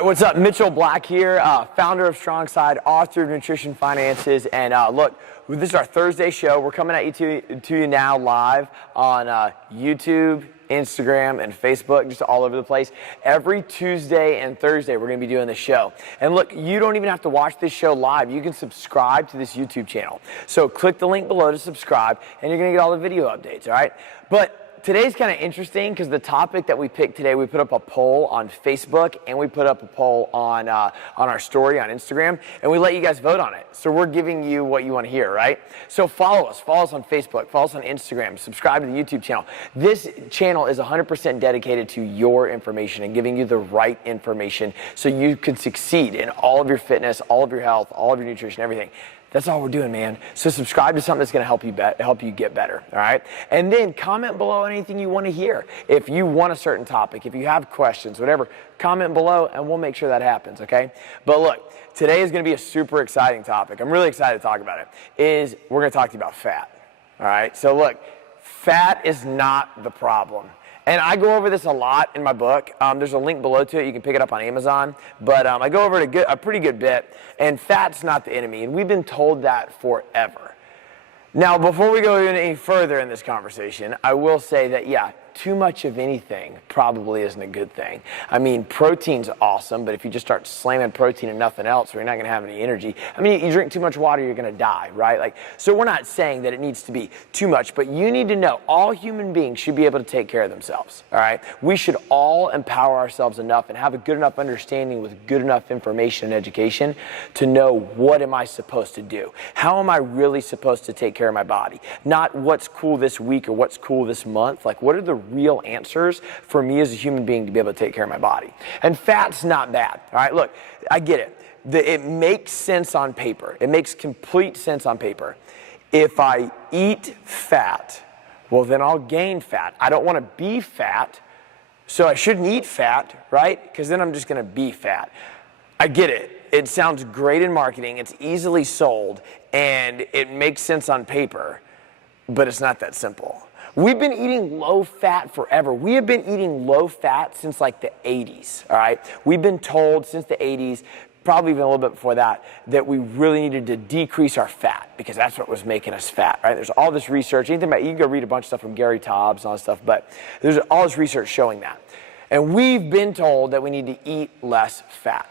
All right, what's up? Mitchell Black here, founder of StrongSide, author of Nutrition Finances, and look, this is our Thursday show. We're coming at you to you now live on YouTube, Instagram, and Facebook, just all over the place. Every Tuesday and Thursday, we're going to be doing this show. And look, you don't even have to watch this show live. You can subscribe to this YouTube channel. So click the link below to subscribe, and you're going to get all the video updates, all right? But today's kind of interesting because the topic that we picked today, we put up a poll on Facebook and we put up a poll on our story on Instagram, and we let you guys vote on it. So we're giving you what you want to hear, right? So follow us on Facebook, follow us on Instagram, subscribe to the YouTube channel. This channel is 100% dedicated to your information and giving you the right information so you can succeed in all of your fitness, all of your health, all of your nutrition, everything. That's all we're doing, man. So subscribe to something that's going to help you get better, all right? And then comment below anything you want to hear. If you want a certain topic, if you have questions, whatever, comment below and we'll make sure that happens, okay? But look, today is going to be a super exciting topic. I'm really excited to talk about it. We're going to talk to you about fat, all right? So look, fat is not the problem. And I go over this a lot in my book. There's a link below to it. You can pick it up on Amazon. But I go over it a pretty good bit. And fat's not the enemy. And we've been told that forever. Now, before we go any further in this conversation, I will say that, yeah, too much of anything probably isn't a good thing. I mean, protein's awesome, but if you just start slamming protein and nothing else, you're not going to have any energy. I mean, you drink too much water, you're going to die, right? So we're not saying that it needs to be too much, but you need to know all human beings should be able to take care of themselves, all right? We should all empower ourselves enough and have a good enough understanding with good enough information and education to know what am I supposed to do? How am I really supposed to take care of my body? Not what's cool this week or what's cool this month. Like, what are the real answers for me as a human being to be able to take care of my body? And fat's not bad, all right? Look, I get it. It makes sense on paper. It makes complete sense on paper. If I eat fat, well, then I'll gain fat. I don't want to be fat, so I shouldn't eat fat, right? Because then I'm just going to be fat. I get it. It sounds great in marketing. It's easily sold, and it makes sense on paper, but it's not that simple. We've been eating low fat forever. We have been eating low fat since like the 80s, all right? We've been told since the 80s, probably even a little bit before that, that we really needed to decrease our fat because that's what was making us fat, right? There's all this research. You can go read a bunch of stuff from Gary Taubes and all this stuff, but there's all this research showing that. And we've been told that we need to eat less fat.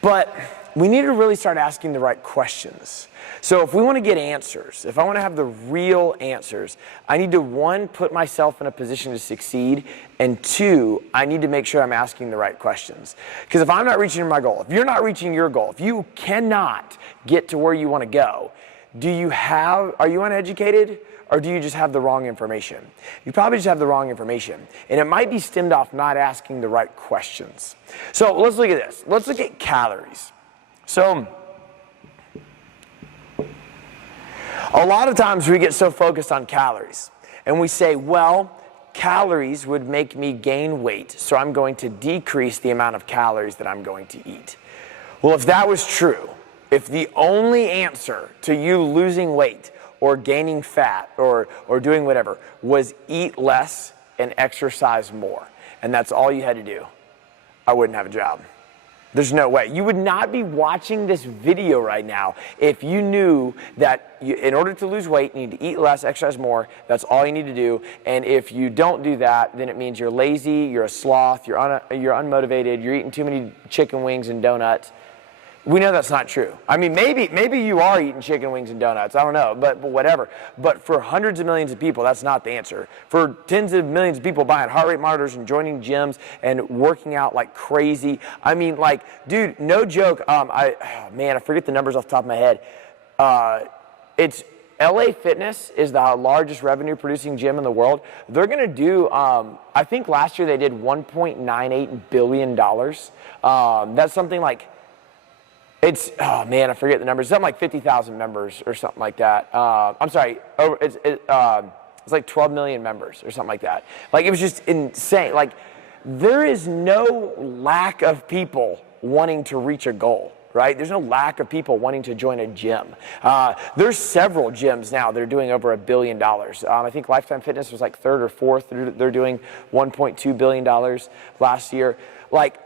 But we need to really start asking the right questions. So if we want to get answers, if I want to have the real answers, I need to, one, put myself in a position to succeed, and two, I need to make sure I'm asking the right questions. Because if I'm not reaching my goal, if you're not reaching your goal, if you cannot get to where you want to go, are you uneducated? Or do you just have the wrong information? You probably just have the wrong information. And it might be stemmed off not asking the right questions. So let's look at this. Let's look at calories. So a lot of times we get so focused on calories. And we say, well, calories would make me gain weight, so I'm going to decrease the amount of calories that I'm going to eat. Well, if that was true, if the only answer to you losing weight or gaining fat or doing whatever was eat less and exercise more, and that's all you had to do, I wouldn't have a job. There's no way. You would not be watching this video right now if you knew that in order to lose weight, you need to eat less, exercise more. That's all you need to do. And if you don't do that, then it means you're lazy, you're a sloth, you're unmotivated, you're eating too many chicken wings and donuts. We know that's not true. I mean, maybe you are eating chicken wings and donuts. I don't know, but whatever. But for hundreds of millions of people, that's not the answer. For tens of millions of people buying heart rate monitors and joining gyms and working out like crazy. I mean, like, dude, no joke. I forget the numbers off the top of my head. It's LA Fitness is the largest revenue producing gym in the world. They're going to do, I think last year they did $1.98 billion. That's something like, I forget the numbers. Something like 50,000 members or something like that. I'm sorry. It's like 12 million members or something like that. Like, it was just insane. Like, there is no lack of people wanting to reach a goal, right? There's no lack of people wanting to join a gym. There's several gyms now that are doing over $1 billion. I think Lifetime Fitness was like third or fourth. They're doing $1.2 billion last year. Like,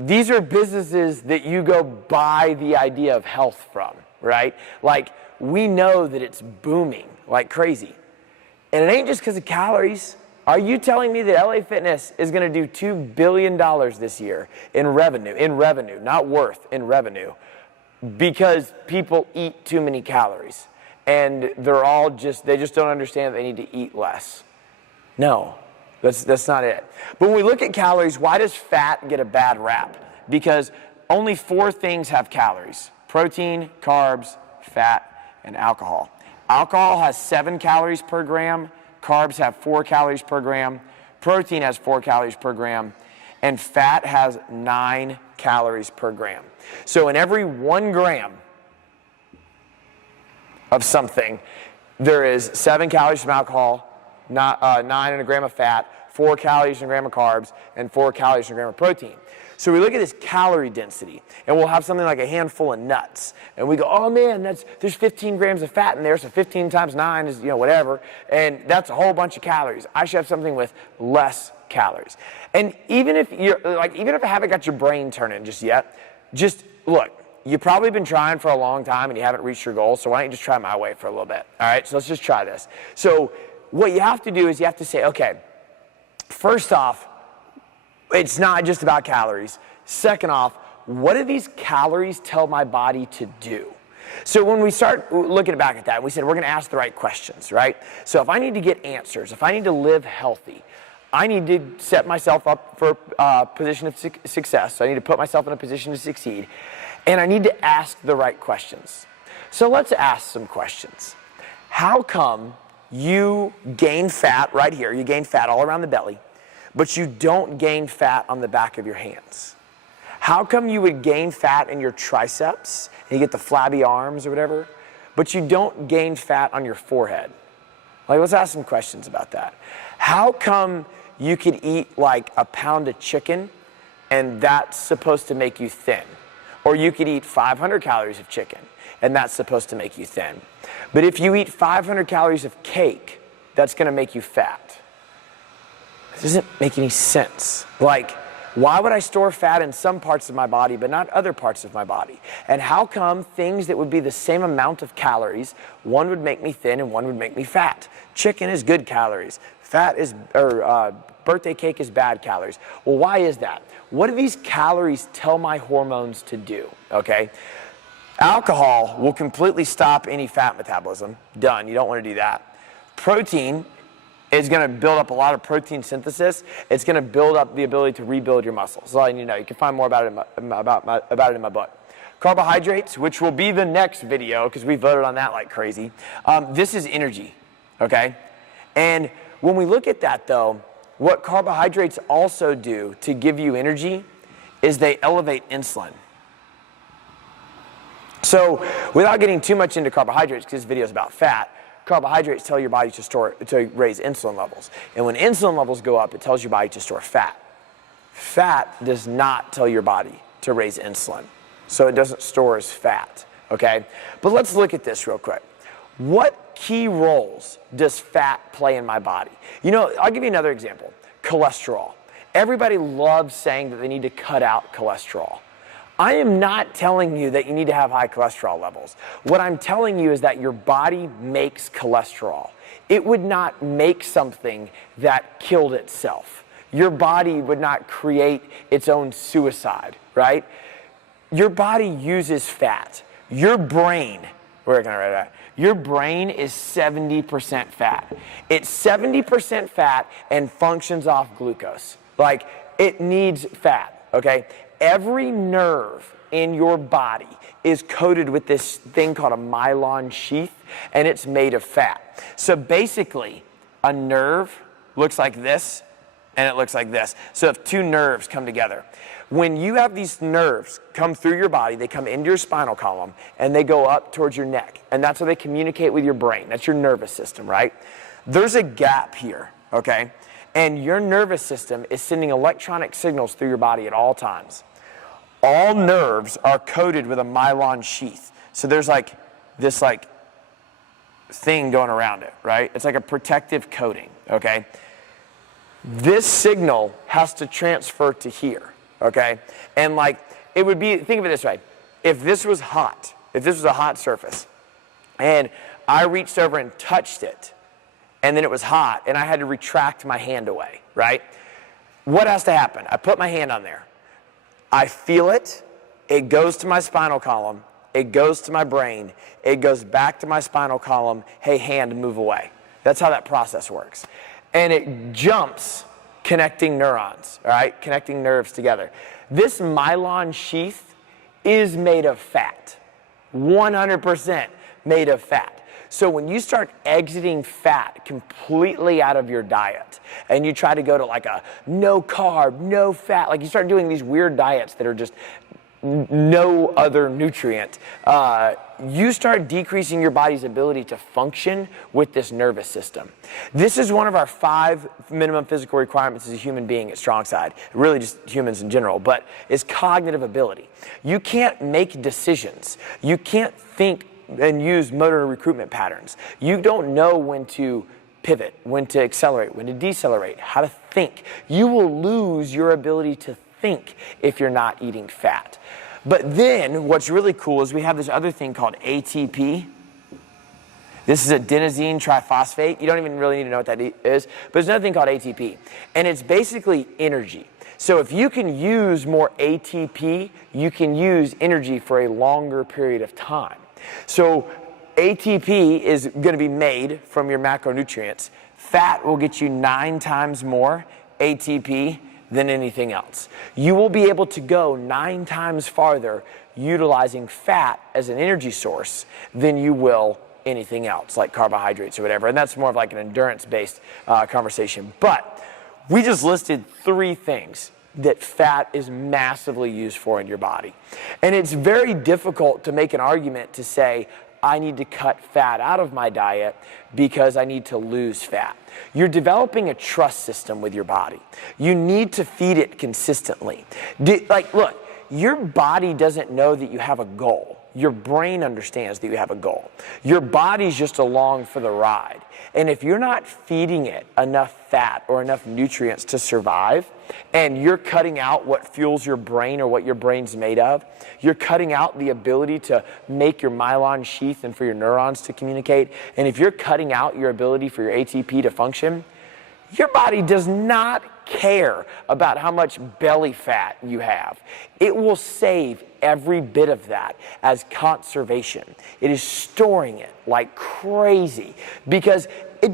these are businesses that you go buy the idea of health from, right? Like, we know that it's booming like crazy. And it ain't just because of calories. Are you telling me that LA Fitness is going to do $2 billion this year in revenue, not worth, in revenue, because people eat too many calories and they just don't understand that they need to eat less? No, that's not it. But when we look at calories, why does fat get a bad rap? Because only 4 things have calories: protein, carbs, fat, and alcohol. Alcohol has 7 calories per gram. Carbs have 4 calories per gram. Protein has 4 calories per gram. And fat has 9 calories per gram. So in every 1 gram of something, there is 7 calories from alcohol, 9 in a gram of fat, 4 calories in a gram of carbs, and 4 calories in a gram of protein. So we look at this calorie density, and we'll have something like a handful of nuts, and we go, oh man, there's 15 grams of fat in there, so 15 times 9 is, whatever, and that's a whole bunch of calories. I should have something with less calories. And even if I haven't got your brain turning just yet, just look, you've probably been trying for a long time and you haven't reached your goal, so why don't you just try my way for a little bit? All right, so let's just try this. So what you have to do is you have to say, okay, first off, it's not just about calories. Second off, what do these calories tell my body to do? So when we start looking back at that, we said we're going to ask the right questions, right? So if I need to get answers, if I need to live healthy, I need to set myself up for a position of success. So I need to put myself in a position to succeed. And I need to ask the right questions. So let's ask some questions. How come you gain fat right here? You gain fat all around the belly, but you don't gain fat on the back of your hands? How come you would gain fat in your triceps and you get the flabby arms or whatever, but you don't gain fat on your forehead? Like, let's ask some questions about that. How come you could eat like a pound of chicken and that's supposed to make you thin? Or you could eat 500 calories of chicken and that's supposed to make you thin. But if you eat 500 calories of cake, that's going to make you fat. It doesn't make any sense. Like, why would I store fat in some parts of my body but not other parts of my body? And how come things that would be the same amount of calories, one would make me thin and one would make me fat? Chicken is good calories. Birthday cake is bad calories. Well, why is that? What do these calories tell my hormones to do? Okay? Alcohol will completely stop any fat metabolism. Done. You don't want to do that. Protein is going to build up a lot of protein synthesis. It's going to build up the ability to rebuild your muscles. That's all you need to know. You can find more about it in my book. Carbohydrates, which will be the next video because we voted on that like crazy. This is energy, okay? And when we look at that, though, what carbohydrates also do to give you energy is they elevate insulin. So without getting too much into carbohydrates, because this video is about fat, carbohydrates tell your body to raise insulin levels. And when insulin levels go up, it tells your body to store fat. Fat does not tell your body to raise insulin. So it doesn't store as fat, okay? But let's look at this real quick. What key roles does fat play in my body? I'll give you another example. Cholesterol. Everybody loves saying that they need to cut out cholesterol. I am not telling you that you need to have high cholesterol levels. What I'm telling you is that your body makes cholesterol. It would not make something that killed itself. Your body would not create its own suicide, right? Your body uses fat. Your brain, we're going to write that. Your brain is 70% fat. It's 70% fat and functions off glucose. Like, it needs fat, okay? Every nerve in your body is coated with this thing called a myelin sheath, and it's made of fat. So basically, a nerve looks like this, and it looks like this. So if 2 nerves come together, when you have these nerves come through your body, they come into your spinal column, and they go up towards your neck, and that's how they communicate with your brain. That's your nervous system, right? There's a gap here, okay? And your nervous system is sending electronic signals through your body at all times. All nerves are coated with a myelin sheath. So there's like this thing going around it, right? It's like a protective coating, okay? This signal has to transfer to here, okay? And like, it would be, think of it this way. If this was hot, if this was a hot surface, and I reached over and touched it, and then it was hot, and I had to retract my hand away, right? What has to happen? I put my hand on there. I feel it. It goes to my spinal column. It goes to my brain. It goes back to my spinal column. Hey, hand, move away. That's how that process works. And it jumps connecting neurons, all right? Connecting nerves together. This myelin sheath is made of fat. 100% made of fat. So when you start exiting fat completely out of your diet and you try to go to like a no carb, no fat, like you start doing these weird diets that are just no other nutrient, you start decreasing your body's ability to function with this nervous system. This is one of our 5 minimum physical requirements as a human being at StrongSide, really just humans in general, but it's cognitive ability. You can't make decisions. You can't think and use motor recruitment patterns. You don't know when to pivot, when to accelerate, when to decelerate, how to think. You will lose your ability to think if you're not eating fat. But then what's really cool is we have this other thing called ATP. This is adenosine triphosphate. You don't even really need to know what that is, but there's another thing called ATP. And it's basically energy. So if you can use more ATP, you can use energy for a longer period of time. So ATP is going to be made from your macronutrients. Fat will get you 9 times more ATP than anything else. You will be able to go 9 times farther utilizing fat as an energy source than you will anything else, like carbohydrates or whatever. And that's more of like an endurance-based conversation. But we just listed 3 things that fat is massively used for in your body. And it's very difficult to make an argument to say, I need to cut fat out of my diet because I need to lose fat. You're developing a trust system with your body. You need to feed it consistently. Look, your body doesn't know that you have a goal. Your brain understands that you have a goal. Your body's just along for the ride. And if you're not feeding it enough fat or enough nutrients to survive, and you're cutting out what fuels your brain or what your brain's made of, you're cutting out the ability to make your myelin sheath and for your neurons to communicate, and if you're cutting out your ability for your ATP to function, your body does not care about how much belly fat you have. It will save every bit of that as conservation. It is storing it like crazy because, it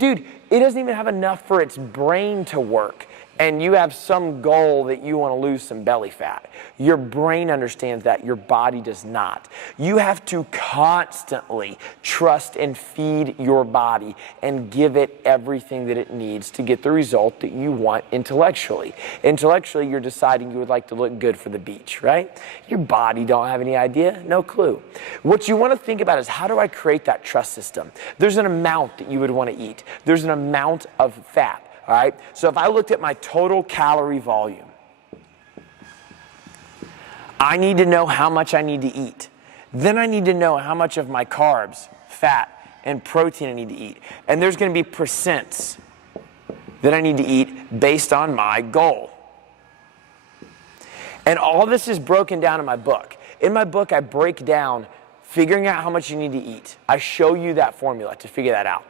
doesn't even have enough for its brain to work. And you have some goal that you want to lose some belly fat. Your brain understands that, your body does not. You have to constantly trust and feed your body and give it everything that it needs to get the result that you want intellectually. Intellectually, you're deciding you would like to look good for the beach, right? Your body don't have any idea, no clue. What you want to think about is, how do I create that trust system? There's an amount that you would want to eat. There's an amount of fat. All right, so if I looked at my total calorie volume, I need to know how much I need to eat. Then I need to know how much of my carbs, fat, and protein I need to eat. And there's going to be percents that I need to eat based on my goal. And all this is broken down in my book. In my book, I break down figuring out how much you need to eat. I show you that formula to figure that out.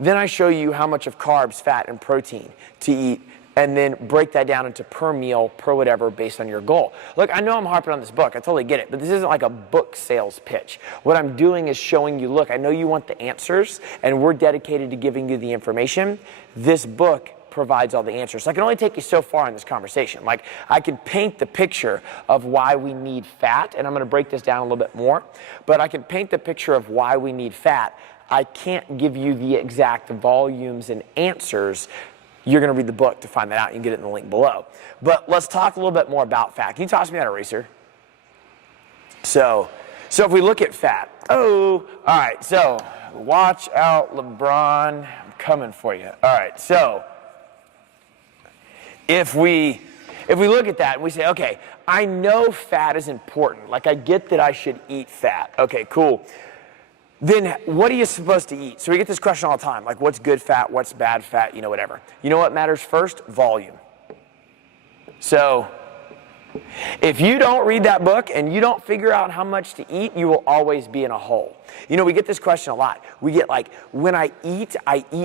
Then I show you how much of carbs, fat, and protein to eat, and then break that down into per meal, per whatever, based on your goal. Look, I know I'm harping on this book. I totally get it, but this isn't like a book sales pitch. What I'm doing is showing you, look, I know you want the answers, and we're dedicated to giving you the information. This book provides all the answers. So I can only take you so far in this conversation. Like, I can paint the picture of why we need fat, and I'm going to break this down a little bit more, but I can paint the picture of why we need fat. I can't give you the exact volumes and answers. You're going to read the book to find that out. You can get it in the link below. But let's talk a little bit more about fat. Can you toss me that eraser? So if we look at fat. Oh, all right. So watch out, LeBron. I'm coming for you. All right. So if we look at that and we say, okay, I know fat is important. Like, I get that I should eat fat. Okay, cool. Then what are you supposed to eat? So we get this question all the time, like, what's good fat, what's bad fat, whatever. You know what matters first? Volume. So If you don't read that book and you don't figure out how much to eat, you will always be in a hole. You know, we get this question a lot. We get like, when I eat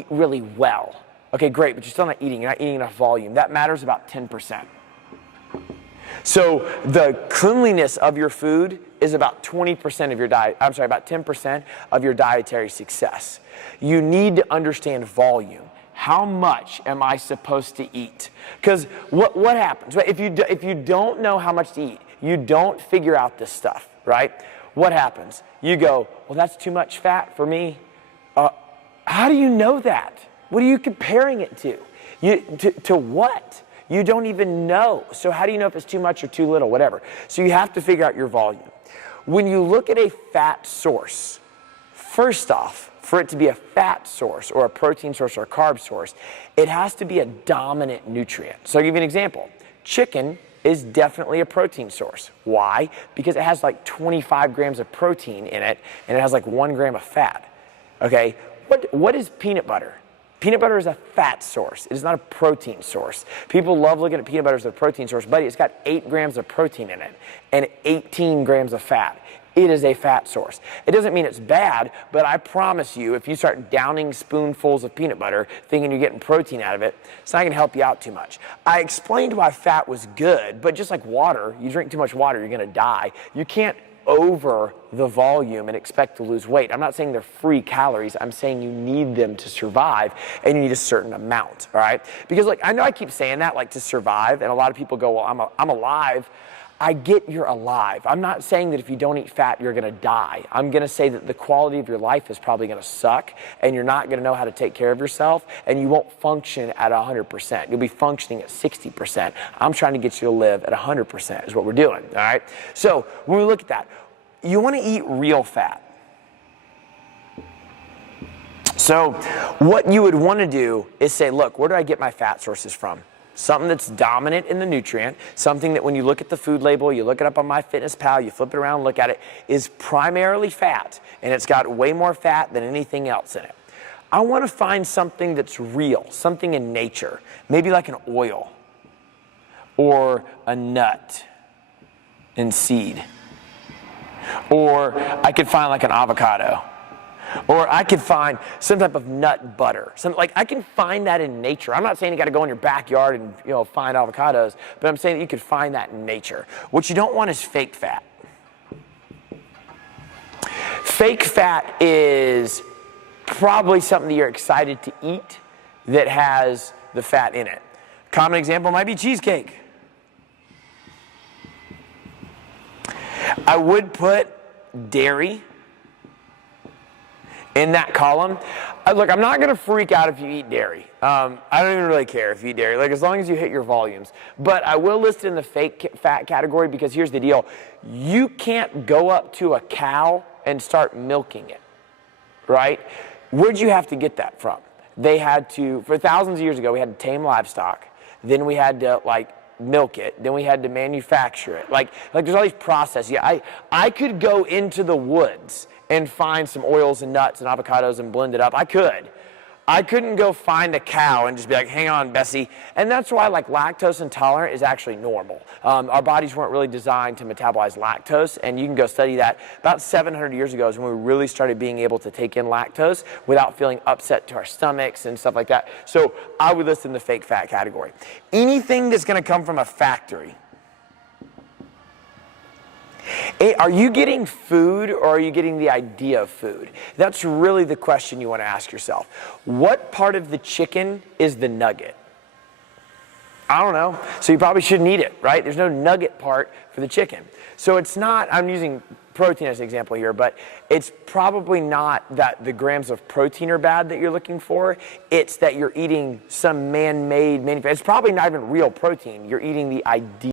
really well. Okay, great, but you're still not eating. You're not eating enough volume. That matters about 10%. So the cleanliness of your food is about 20% of your diet. I'm sorry, about 10% of your dietary success. You need to understand volume. How much am I supposed to eat? Because what happens? If you don't know how much to eat, you don't figure out this stuff, right? What happens? You go, well, that's too much fat for me. How do you know that? What are you comparing it to? To what? You don't even know. So how do you know if it's too much or too little, whatever? So you have to figure out your volume. When you look at a fat source, first off, for it to be a fat source or a protein source or a carb source, it has to be a dominant nutrient. So I'll give you an example. Chicken is definitely a protein source. Why? Because it has like 25 grams of protein in it and it has like 1 gram of fat. Okay, what is peanut butter? Peanut butter is a fat source. It is not a protein source. People love looking at peanut butter as a protein source, but it's got 8 grams of protein in it and 18 grams of fat. It is a fat source. It doesn't mean it's bad, but I promise you, if you start downing spoonfuls of peanut butter thinking you're getting protein out of it, it's not going to help you out too much. I explained why fat was good, but just like water, you drink too much water, you're going to die. You can't over the volume and expect to lose weight. I'm not saying they're free calories. I'm saying you need them to survive, and you need a certain amount, all right? Because like, I know I keep saying that, like to survive, and a lot of people go, well, I'm alive. I get you're alive. I'm not saying that if you don't eat fat, you're gonna die. I'm gonna say that the quality of your life is probably gonna suck, and you're not gonna know how to take care of yourself, and you won't function at 100%. You'll be functioning at 60%. I'm trying to get you to live at 100% is what we're doing, all right? So when we look at that, you wanna eat real fat. So what you would wanna do is say, look, where do I get my fat sources from? Something that's dominant in the nutrient, something that when you look at the food label, you look it up on MyFitnessPal, you flip it around, look at it, is primarily fat, and it's got way more fat than anything else in it. I want to find something that's real, something in nature, maybe like an oil or a nut and seed, or I could find like an avocado. Or I could find some type of nut butter. I can find that in nature. I'm not saying you got to go in your backyard and find avocados, but I'm saying that you could find that in nature. What you don't want is fake fat. Fake fat is probably something that you're excited to eat that has the fat in it. Common example might be cheesecake. I would put dairy in that column. Look, I'm not going to freak out if you eat dairy. I don't even really care if you eat dairy, like as long as you hit your volumes. But I will list it in the fake fat category because here's the deal. You can't go up to a cow and start milking it, right? Where'd you have to get that from? They had to, for thousands of years ago, we had to tame livestock. Then we had to milk it. Then we had to manufacture it. Like there's all these processes. Yeah, I could go into the woods and find some oils and nuts and avocados and blend it up. I could. I couldn't go find a cow and just be like, hang on, Bessie. And that's why lactose intolerant is actually normal. Our bodies weren't really designed to metabolize lactose, and you can go study that. About 700 years ago is when we really started being able to take in lactose without feeling upset to our stomachs and stuff like that. So I would list in the fake fat category. Anything that's gonna come from a factory. Are you getting food or are you getting the idea of food? That's really the question you want to ask yourself. What part of the chicken is the nugget? I don't know. So you probably shouldn't eat it, right? There's no nugget part for the chicken. So it's not, I'm using protein as an example here, but it's probably not that the grams of protein are bad that you're looking for. It's that you're eating some man-made manufactured. It's probably not even real protein. You're eating the idea.